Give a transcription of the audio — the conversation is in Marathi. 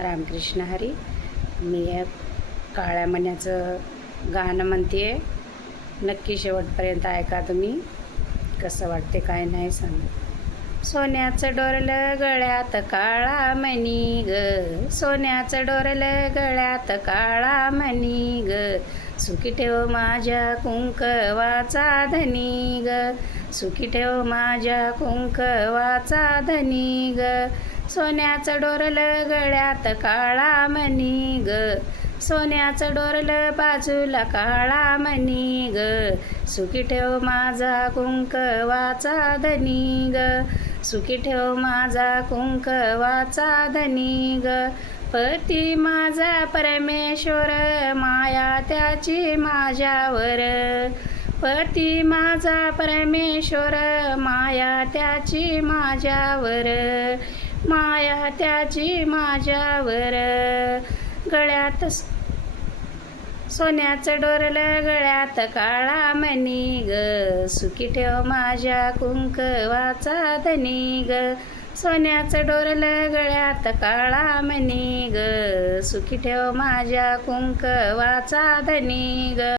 रामकृष्ण हरी. मी काळ्या मण्याचं गाणं म्हणते आहे. नक्की शेवटपर्यंत ऐका तुम्ही. कसं वाटते काय नाही सांगा. सोन्याचं डोरलं गळ्यात काळा मणी ग, सोन्याचं डोरलं गळ्यात काळा मणी ग, सुखी ठेव माझ्या कुंकवाचा धनी ग, सुखी ठेव माझ्या कुंकवाचा धनी ग. सोन्याचं डोरलं गळ्यात काळा मणी ग, सोन्याचं डोरलं बाजूला काळा मणी ग, सुखी ठेव माझा कुंकवाचा धनी ग, सुखी ठेव माझा कुंकवाचा धनी ग. पती माझा परमेश्वर माया त्याची माझ्यावर, पती माझा परमेश्वर माया त्याची माझ्यावर, माया त्याची माझ्यावर. गळ्यात सोन्याचं डोरलं गळ्यात काळा मणी ग, सुखी ठेव माझ्या कुंकवाचा धनी ग, सोन्याचं डोरलं गळ्यात काळा मणी ग, सुखी ठेव माझ्या कुंकवाचा धनी ग.